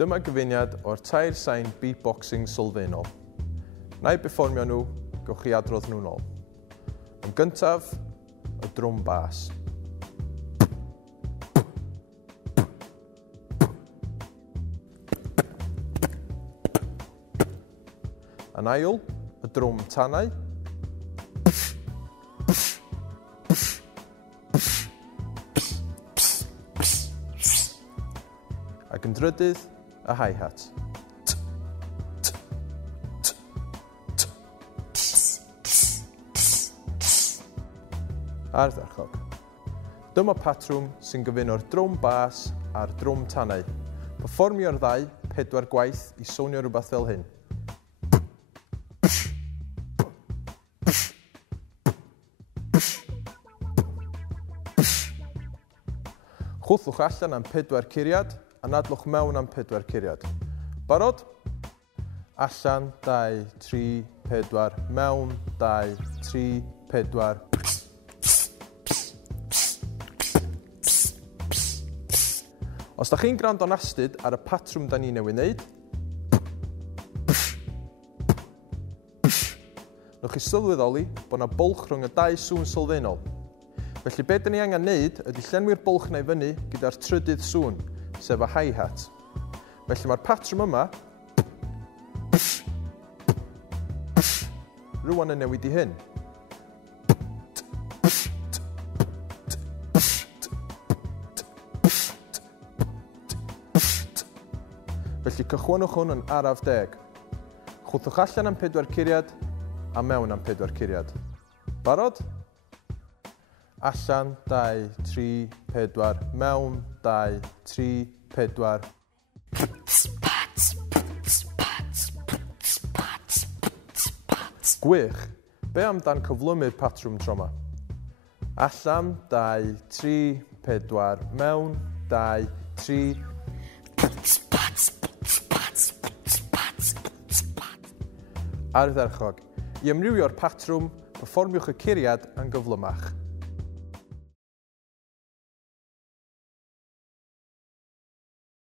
Dyma gyfuniad o'r tair sain beatboxing sylfaenol. Na I perfformio nhw, gewch chi adrodd nhw nôl. Yn gyntaf, y drwm bas. Yn ail, y drwm tanau. Ac yn drydydd, y hi-hat. A'r ddechrog. Dyma patrwm sy'n gyfuno'r drwm bas a'r drwm tanau. Perfformio'r ddau 4 gwaith I swnio rhywbeth fel hyn. Chwthwch allan am 4 curiad a nadlwch mewn am 4 curiad. Barod? Allan, 2, 3, 4, mewn, 2, 3, 4. Os da chi'n gwrando'n astyd ar y patrwm da ni newydd wneud, newch chi sylweddoli bod yna bwlch rhwng y 2 sŵn sylfaenol. Felly be da ni angen wneud ydy llenwi'r bwlch yna I fyny gyda'r trydydd sŵn, sef y hi-hat. Felly mae'r patrwm yma rwan yn newid I hyn. Felly cychwynnwch hwn yn araf 10. Chwthwch allan am 4 curiad a mewn am 4 curiad. Barod? Allan, 2, 3, 4, mewn, 2, 3, 4. Gwych. Be amdan cyflymu'r patrwm tro yma? Allan, 2, 3, 4, mewn, 2, 3. Ar y dderchog. I ymrywio'r patrwm, perfformiwch y curiad yn gyflymach.